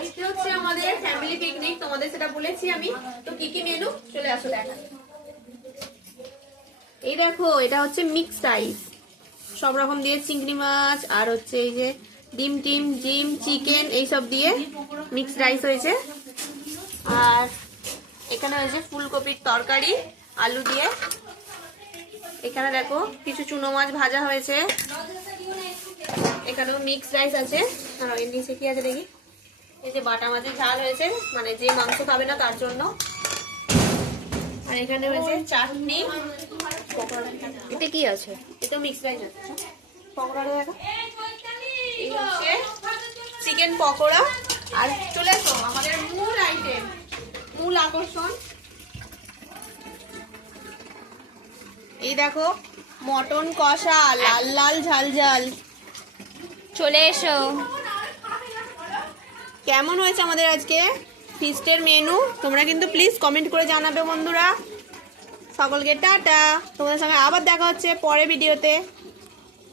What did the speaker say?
আজকে হচ্ছে আমাদের ফ্যামিলি পিকনিক, তোমাদের সেটা বলেছি আমি। তো কি কি মেনু, চলে আসো দেখা। এই দেখো, এটা হচ্ছে মিক্স রাইস, সব রকম দিয়ে চিংড়ি মাছ আর হচ্ছে এই যে ডিম টিম ডিম চিকেন এইসব দিয়ে মিক্স রাইস হয়েছে। আর এখানে হয়েছে ফুলকপির তরকারি আলু দিয়ে। এখানে দেখো কিছু চুনো মাছ ভাজা হয়েছে। এখানেও মিক্স রাইস আছে। আর এর নিচে কি আছে দেখি, এই যে বাটা মাছের ঝাল হয়েছে, মানে যে মাংস খাবে না তার জন্য। আর এখানে হয়েছে চাটনি। এতে কি আছে? এটা মিক্স রাইস আছে। পকোড়াটা দেখো, এই হচ্ছে চিকেন পকোড়া। আর চলে এসো আমাদের মূল আইটেম, মূল আকর্ষণ। এই দেখো মটন কষা, লাল লাল ঝাল ঝাল। চলে এসো। কেমন হয়েছে আমাদের আজকে ফিস্টের মেনু, তোমরা কিন্তু প্লিজ কমেন্ট করে জানাবে বন্ধুরা। সকলকে টাটা, তোমাদের সঙ্গে আবার দেখা হচ্ছে পরে ভিডিওতে।